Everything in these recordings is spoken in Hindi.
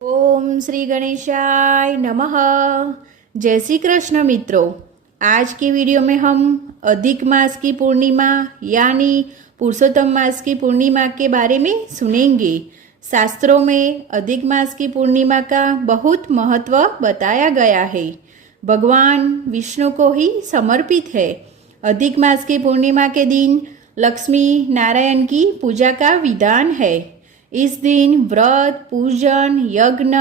ओम श्री गणेशाय नमः। जय श्री कृष्ण मित्रों, आज की वीडियो में हम अधिक मास की पूर्णिमा यानी पुरुषोत्तम मास की पूर्णिमा के बारे में सुनेंगे। शास्त्रों में अधिक मास की पूर्णिमा का बहुत महत्व बताया गया है। भगवान विष्णु को ही समर्पित है। अधिक मास की पूर्णिमा के दिन लक्ष्मी नारायण की पूजा का विधान है। इस दिन व्रत, पूजन, यज्ञ,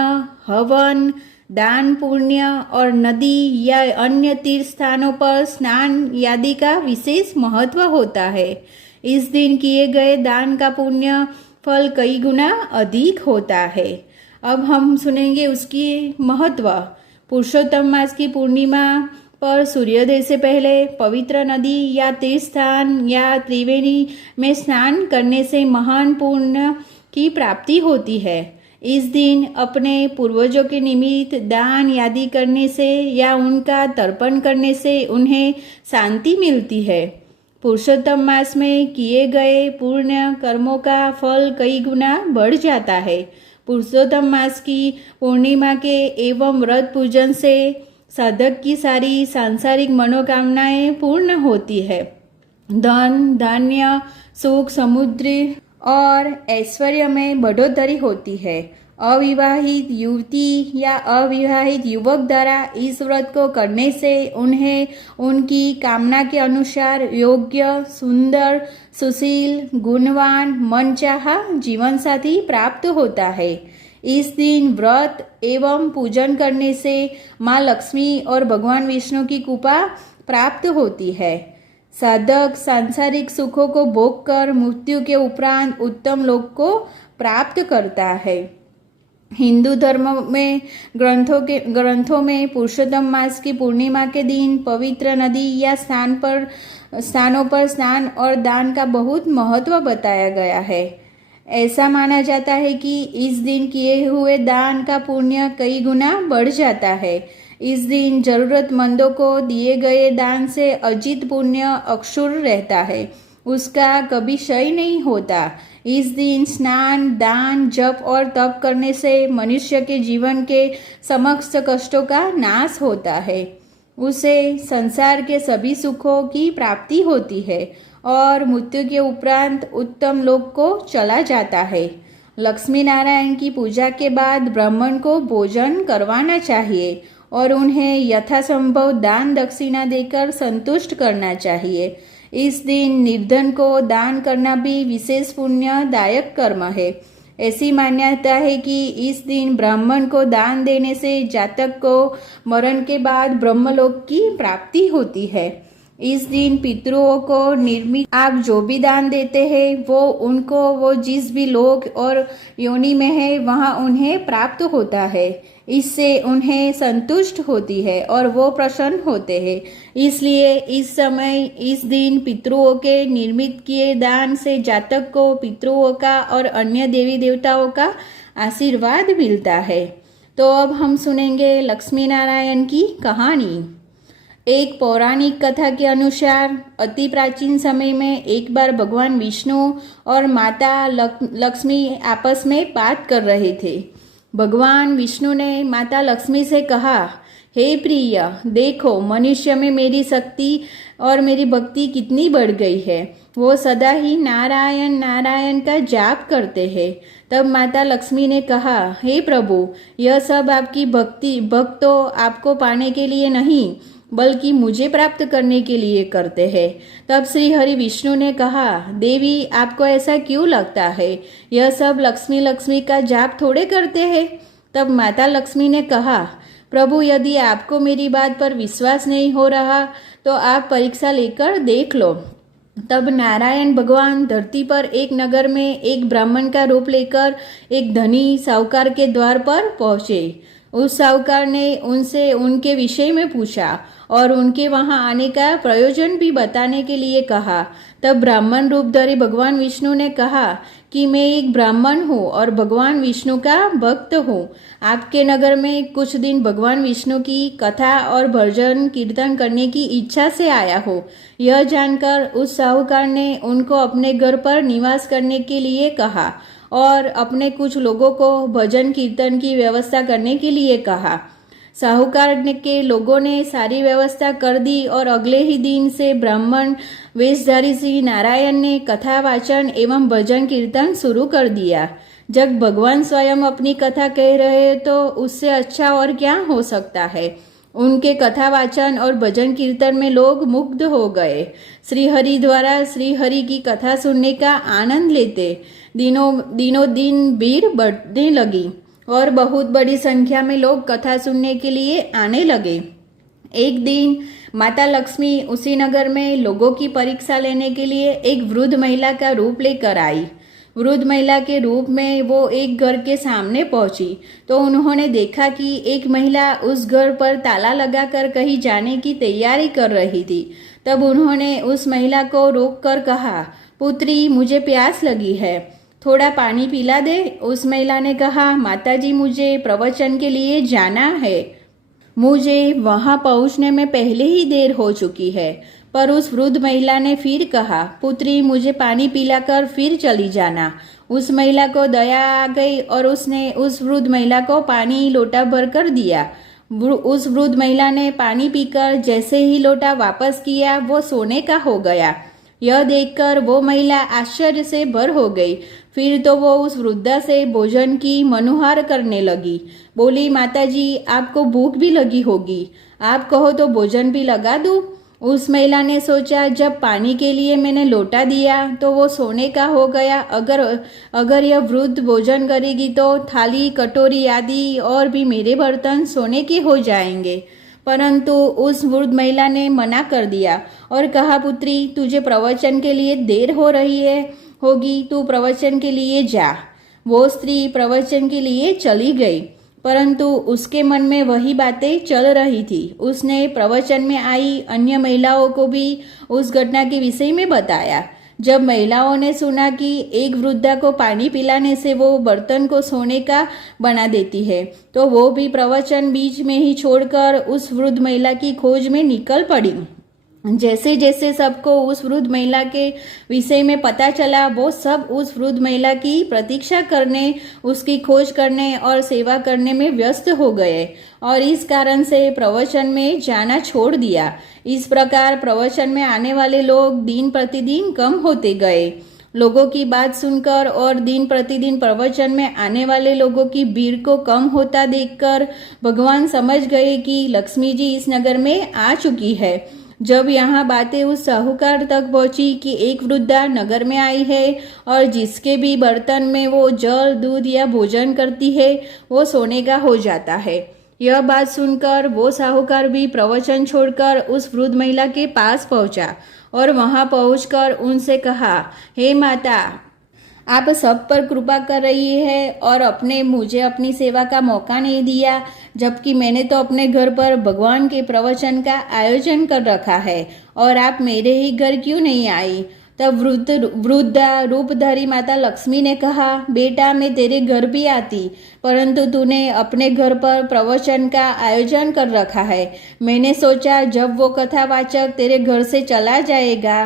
हवन, दान, पुण्य और नदी या अन्य तीर्थ स्थानों पर स्नान आदि का विशेष महत्व होता है। इस दिन किए गए दान का पुण्य फल कई गुना अधिक होता है। अब हम सुनेंगे उसकी महत्व। पुरुषोत्तम मास की पूर्णिमा पर सूर्योदय से पहले पवित्र नदी या तीर्थ स्थान या त्रिवेणी में स्नान करने से महान पुण्य की प्राप्ति होती है। इस दिन अपने पूर्वजों के निमित्त दान आदि करने से या उनका तर्पण करने से उन्हें शांति मिलती है। पुरुषोत्तम मास में किए गए पुण्य कर्मों का फल कई गुना बढ़ जाता है। पुरुषोत्तम मास की पूर्णिमा के एवं व्रत पूजन से साधक की सारी सांसारिक मनोकामनाएं पूर्ण होती है। धन, धान्य, सुख, समुद्री और ऐश्वर्य में बढ़ोतरी होती है। अविवाहित युवती या अविवाहित युवक द्वारा इस व्रत को करने से उन्हें उनकी कामना के अनुसार योग्य, सुंदर, सुशील, गुणवान, मनचाहा जीवन साथी प्राप्त होता है। इस दिन व्रत एवं पूजन करने से माँ लक्ष्मी और भगवान विष्णु की कृपा प्राप्त होती है। साधक सांसारिक सुखों को भोग कर मृत्यु के उपरांत उत्तम लोक को प्राप्त करता है। हिंदू धर्म में ग्रंथों में पुरुषोत्तम मास की पूर्णिमा के दिन पवित्र नदी या स्थानों पर स्नान और दान का बहुत महत्व बताया गया है। ऐसा माना जाता है कि इस दिन किए हुए दान का पुण्य कई गुना बढ़ जाता है। इस दिन जरूरतमंदों को दिए गए दान से अर्जित पुण्य अक्षुर रहता है, उसका कभी क्षय नहीं होता। इस दिन स्नान, दान, जप और तप करने से मनुष्य के जीवन के समस्त कष्टों का नाश होता है। उसे संसार के सभी सुखों की प्राप्ति होती है और मृत्यु के उपरांत उत्तम लोक को चला जाता है। लक्ष्मी नारायण की पूजा के बाद ब्राह्मण को भोजन करवाना चाहिए और उन्हें यथासंभव दान दक्षिणा देकर संतुष्ट करना चाहिए। इस दिन निर्धन को दान करना भी विशेष पुण्यदायक कर्म है। ऐसी मान्यता है कि इस दिन ब्राह्मण को दान देने से जातक को मरण के बाद ब्रह्मलोक की प्राप्ति होती है। इस दिन पितरों को निर्मित आप जो भी दान देते हैं वो जिस भी लोक और योनि में है वहाँ उन्हें प्राप्त होता है। इससे उन्हें संतुष्ट होती है और वो प्रसन्न होते हैं। इसलिए इस दिन पितरों के निर्मित किए दान से जातक को पितरों का और अन्य देवी देवताओं का आशीर्वाद मिलता है। तो अब हम सुनेंगे लक्ष्मी नारायण की कहानी। एक पौराणिक कथा के अनुसार अति प्राचीन समय में एक बार भगवान विष्णु और माता लक्ष्मी आपस में बात कर रहे थे। भगवान विष्णु ने माता लक्ष्मी से कहा, हे प्रिय, देखो मनुष्य में मेरी शक्ति और मेरी भक्ति कितनी बढ़ गई है। वो सदा ही नारायण नारायण का जाप करते हैं। तब माता लक्ष्मी ने कहा, हे प्रभु, यह सब आपकी भक्तों आपको पाने के लिए नहीं बल्कि मुझे प्राप्त करने के लिए करते हैं। तब श्री हरि विष्णु ने कहा, देवी, आपको ऐसा क्यों लगता है? यह सब लक्ष्मी लक्ष्मी का जाप थोड़े करते हैं। तब माता लक्ष्मी ने कहा, प्रभु, यदि आपको मेरी बात पर विश्वास नहीं हो रहा तो आप परीक्षा लेकर देख लो। तब नारायण भगवान धरती पर एक नगर में एक ब्राह्मण का रूप लेकर एक धनी साहूकार के द्वार पर पहुंचे। उस साहूकार ने उनसे उनके विषय में पूछा और उनके वहां आने का प्रयोजन भी बताने के लिए कहा। तब ब्राह्मण रूपधारी भगवान विष्णु ने कहा कि मैं एक ब्राह्मण हूँ और भगवान विष्णु का भक्त हूँ। आपके नगर में कुछ दिन भगवान विष्णु की कथा और भजन कीर्तन करने की इच्छा से आया हूँ। यह जानकर उस साहूकार ने उनको अपने घर पर निवास करने के लिए कहा और अपने कुछ लोगों को भजन कीर्तन की व्यवस्था करने के लिए कहा। साहूकार के लोगों ने सारी व्यवस्था कर दी और अगले ही दिन से ब्राह्मण वेशधारी श्री नारायण ने कथा वाचन एवं भजन कीर्तन शुरू कर दिया। जब भगवान स्वयं अपनी कथा कह रहे हैं तो उससे अच्छा और क्या हो सकता है। उनके कथा वाचन और भजन कीर्तन में लोग मुग्ध हो गए। श्री हरि द्वारा श्री हरि की कथा सुनने का आनंद लेते दिनों दिन भीड़ बढ़ने लगी और बहुत बड़ी संख्या में लोग कथा सुनने के लिए आने लगे। एक दिन माता लक्ष्मी उसी नगर में लोगों की परीक्षा लेने के लिए एक वृद्ध महिला का रूप लेकर आई। वृद्ध महिला के रूप में वो एक घर के सामने पहुंची तो उन्होंने देखा कि एक महिला उस घर पर ताला लगाकर कहीं जाने की तैयारी कर रही थी। तब उन्होंने उस महिला को रोककर कहा, पुत्री, मुझे प्यास लगी है, थोड़ा पानी पिला दे। उस महिला ने कहा, माताजी, मुझे प्रवचन के लिए जाना है, मुझे वहां पहुंचने में पहले ही देर हो चुकी है। पर उस वृद्ध महिला ने फिर कहा, पुत्री, मुझे पानी पिलाकर फिर चली जाना। उस महिला को दया आ गई और उसने उस वृद्ध महिला को पानी लोटा भर कर दिया। उस वृद्ध महिला ने पानी पीकर जैसे ही लोटा वापस किया वो सोने का हो गया। यह देखकर वो महिला आश्चर्य से भर हो गई। फिर तो वो उस वृद्धा से भोजन की मनुहार करने लगी। बोली, माताजी, आपको भूख भी लगी होगी, आप कहो तो भोजन भी लगा दूं। उस महिला ने सोचा, जब पानी के लिए मैंने लोटा दिया तो वो सोने का हो गया, अगर यह वृद्ध भोजन करेगी तो थाली कटोरी आदि और भी मेरे बर्तन सोने के हो जाएंगे। परंतु उस वृद्ध महिला ने मना कर दिया और कहा, पुत्री, तुझे प्रवचन के लिए देर हो रही होगी, तू प्रवचन के लिए जा। वो स्त्री प्रवचन के लिए चली गई, परंतु उसके मन में वही बातें चल रही थी। उसने प्रवचन में आई अन्य महिलाओं को भी उस घटना के विषय में बताया। जब महिलाओं ने सुना कि एक वृद्धा को पानी पिलाने से वो बर्तन को सोने का बना देती है, तो वो भी प्रवचन बीच में ही छोड़कर उस वृद्ध महिला की खोज में निकल पड़ी। जैसे जैसे सबको उस वृद्ध महिला के विषय में पता चला, वो सब उस वृद्ध महिला की प्रतीक्षा करने, उसकी खोज करने और सेवा करने में व्यस्त हो गए और इस कारण से प्रवचन में जाना छोड़ दिया। इस प्रकार प्रवचन में आने वाले लोग दिन प्रतिदिन कम होते गए। लोगों की बात सुनकर और दिन प्रतिदिन प्रवचन में आने वाले लोगों की भीड़ को कम होता देखकर भगवान समझ गए कि लक्ष्मी जी इस नगर में आ चुकी है। जब यहाँ बातें उस साहूकार तक पहुंची कि एक वृद्धा नगर में आई है और जिसके भी बर्तन में वो जल, दूध या भोजन करती है वो सोने का हो जाता है। यह बात सुनकर वो साहूकार भी प्रवचन छोड़कर उस वृद्ध महिला के पास पहुंचा और वहां पहुंचकर उनसे कहा, हे माता, आप सब पर कृपा कर रही है और मुझे अपनी सेवा का मौका नहीं दिया, जबकि मैंने तो अपने घर पर भगवान के प्रवचन का आयोजन कर रखा है और आप मेरे ही घर क्यों नहीं आई। तब वृद्धा रूपधारी माता लक्ष्मी ने कहा, बेटा, मैं तेरे घर भी आती, परंतु तूने अपने घर पर प्रवचन का आयोजन कर रखा है। मैंने सोचा जब वो कथावाचक तेरे घर से चला जाएगा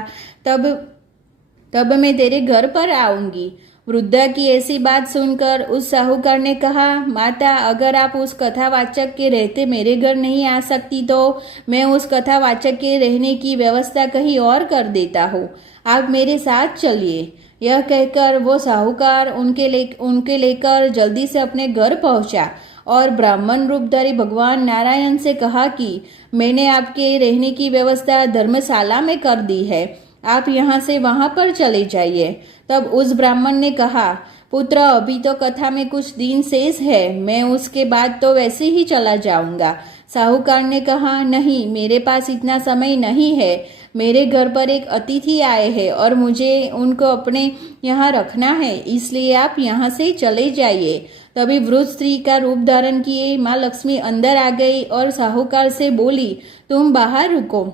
तब मैं तेरे घर पर आऊंगी। वृद्धा की ऐसी बात सुनकर उस साहूकार ने कहा, माता, अगर आप उस कथावाचक के रहते मेरे घर नहीं आ सकती तो मैं उस कथावाचक के रहने की व्यवस्था कहीं और कर देता हूँ, आप मेरे साथ चलिए। यह कहकर वो साहूकार उनके लेकर जल्दी से अपने घर पहुंचा और ब्राह्मण रूपधारी भगवान नारायण से कहा कि मैंने आपके रहने की व्यवस्था धर्मशाला में कर दी है, आप यहाँ से वहां पर चले जाइए। तब उस ब्राह्मण ने कहा, पुत्र, अभी तो कथा में कुछ दिन शेष है, मैं उसके बाद तो वैसे ही चला जाऊंगा। साहूकार ने कहा, नहीं, मेरे पास इतना समय नहीं है, मेरे घर पर एक अतिथि आए हैं और मुझे उनको अपने यहाँ रखना है, इसलिए आप यहाँ से चले जाइए। तभी वृद्ध स्त्री का रूप धारण किए माँ लक्ष्मी अंदर आ गई और साहूकार से बोली, तुम बाहर रुको,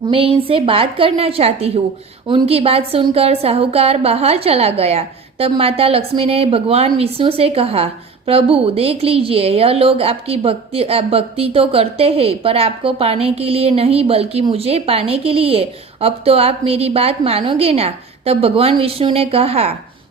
मैं इनसे बात करना चाहती हूँ। उनकी बात सुनकर साहूकार बाहर चला गया। तब माता लक्ष्मी ने भगवान विष्णु से कहा, प्रभु, देख लीजिए, यह लोग आपकी भक्ति तो करते हैं पर आपको पाने के लिए नहीं, बल्कि मुझे पाने के लिए। अब तो आप मेरी बात मानोगे ना। तब भगवान विष्णु ने कहा,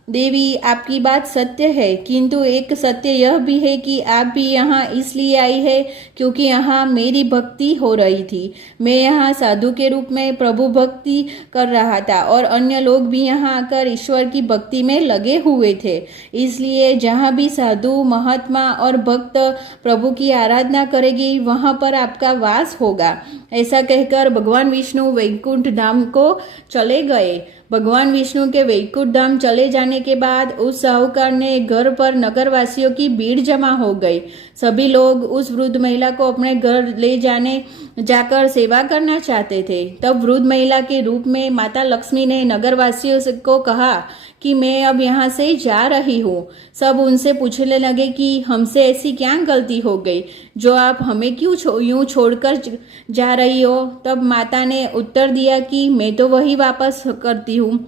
देवी, आपकी बात सत्य है, किंतु एक सत्य यह भी है कि आप भी यहाँ इसलिए आई है क्योंकि यहाँ मेरी भक्ति हो रही थी। मैं यहाँ साधु के रूप में प्रभु भक्ति कर रहा था और अन्य लोग भी यहाँ आकर ईश्वर की भक्ति में लगे हुए थे। इसलिए जहाँ भी साधु, महात्मा और भक्त प्रभु की आराधना करेगी वहाँ पर आपका वास होगा। ऐसा कहकर भगवान विष्णु वैकुंठ धाम को चले गए। भगवान विष्णु के वैकुंठ धाम चले जाने के बाद उस साहूकार ने घर पर नगरवासियों की भीड़ जमा हो गई। सभी लोग उस वृद्ध महिला को अपने घर ले जाकर सेवा करना चाहते थे। तब वृद्ध महिला के रूप में माता लक्ष्मी ने नगरवासियों को कहा कि मैं अब यहाँ से जा रही हूँ। सब उनसे पूछने लगे कि हमसे ऐसी क्या गलती हो गई जो आप हमें क्यों यूं छोड़कर जा रही हो। तब माता ने उत्तर दिया कि मैं तो वही वापस करती हूँ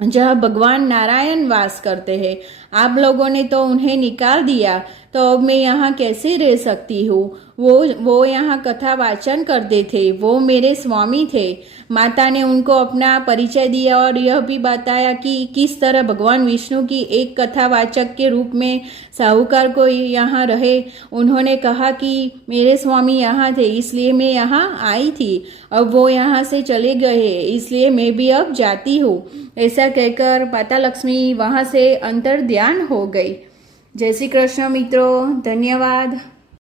जहाँ भगवान नारायण वास करते हैं। आप लोगों ने तो उन्हें निकाल दिया, तो अब मैं यहाँ कैसे रह सकती हूँ। वो यहाँ कथा वाचन करते थे, वो मेरे स्वामी थे। माता ने उनको अपना परिचय दिया और यह भी बताया कि किस तरह भगवान विष्णु की एक कथावाचक के रूप में साहूकार को यहाँ रहे। उन्होंने कहा कि मेरे स्वामी यहाँ थे इसलिए मैं यहाँ आई थी, अब वो यहाँ से चले गए इसलिए मैं भी अब जाती हूँ। ऐसा कहकर माता लक्ष्मी वहाँ से अंतर ध्यान हो गई। जय श्री कृष्ण मित्रों, धन्यवाद।